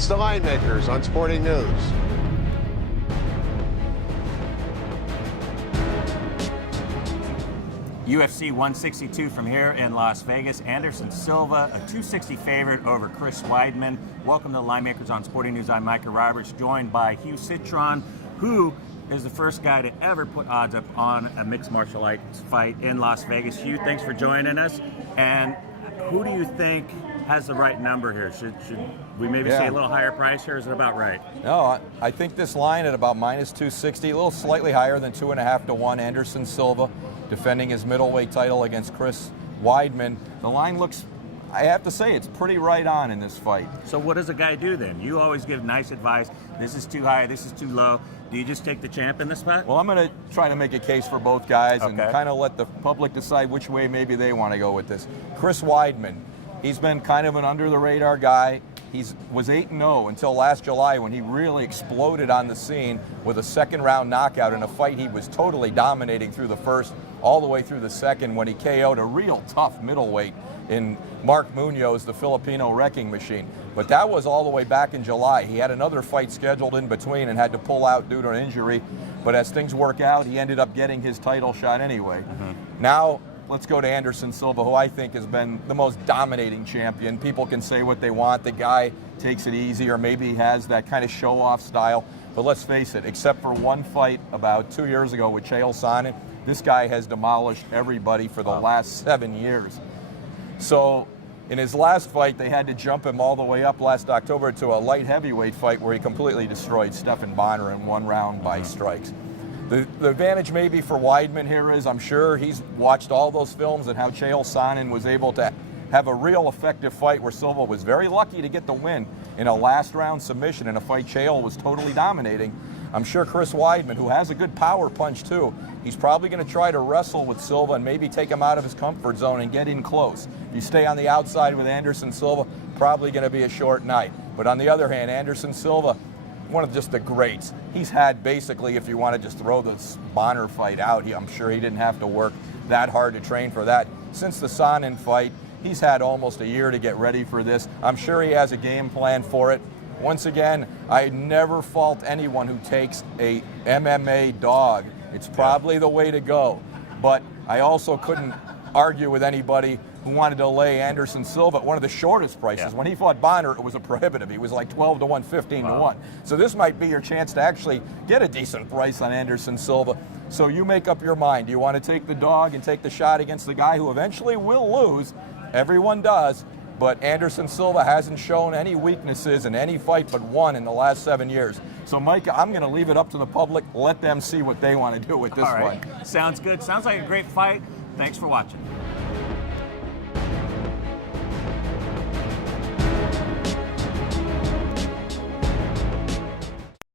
It's the Linemakers on Sporting News. UFC 162 from here in Las Vegas. Anderson Silva, a 260 favorite over Chris Weidman. Welcome to the Linemakers on Sporting News. I'm Micah Roberts, joined by Hugh Citron, who is the first guy to ever put odds up on a mixed martial arts fight in Las Vegas. Hugh, thanks for joining us. And who do you think has the right number here? Should we maybe say a little higher price here? Is it about right? No, I think this line at about minus 260, a little slightly higher than 2.5 to 1. Anderson Silva defending his middleweight title against Chris Weidman. The line looks, I have to say, it's pretty right on in this fight. So what does a guy do then? You always give nice advice. This is too high, this is too low. Do you just take the champ in this spot? Well, I'm going to try to make a case for both guys and kind of let the public decide which way maybe they want to go with this. Chris Weidman, he's been kind of an under-the-radar guy. He was 8-0 until last July when he really exploded on the scene with a second-round knockout in a fight he was totally dominating through the first, all the way through the second, when he KO'd a real tough middleweight in Mark Munoz, the Filipino wrecking machine. But that was all the way back in July. He had another fight scheduled in between and had to pull out due to an injury. But as things work out, he ended up getting his title shot anyway. Now, let's go to Anderson Silva, who I think has been the most dominating champion. People can say what they want. The guy takes it easy, or maybe he has that kind of show-off style. But let's face it, except for one fight about 2 years ago with Chael Sonnen, this guy has demolished everybody for the last 7 years. So in his last fight, they had to jump him all the way up last October to a light heavyweight fight where he completely destroyed Stephan Bonner in one round by strikes. The advantage maybe for Weidman here is, I'm sure he's watched all those films and how Chael Sonnen was able to have a real effective fight where Silva was very lucky to get the win in a last round submission in a fight Chael was totally dominating. I'm sure Chris Weidman, who has a good power punch too, he's probably going to try to wrestle with Silva and maybe take him out of his comfort zone and get in close. If you stay on the outside with Anderson Silva, probably going to be a short night. But on the other hand, Anderson Silva, one of just the greats. He's had basically, if you want to just throw this Bonner fight out, I'm sure he didn't have to work that hard to train for that. Since the Sonnen fight, he's had almost a year to get ready for this. I'm sure he has a game plan for it. Once again, I never fault anyone who takes a MMA dog. It's probably the way to go. But I also couldn't argue with anybody who wanted to lay Anderson Silva at one of the shortest prices. When he fought Bonner, it was a prohibitive. He was like 12 to 1, 15 to 1. So this might be your chance to actually get a decent price on Anderson Silva. So you make up your mind. Do you want to take the dog and take the shot against the guy who eventually will lose? Everyone does. But Anderson Silva hasn't shown any weaknesses in any fight but one in the last 7 years. So, Micah, I'm going to leave it up to the public. Let them see what they want to do with this one. Sounds good. Sounds like a great fight. Thanks for watching.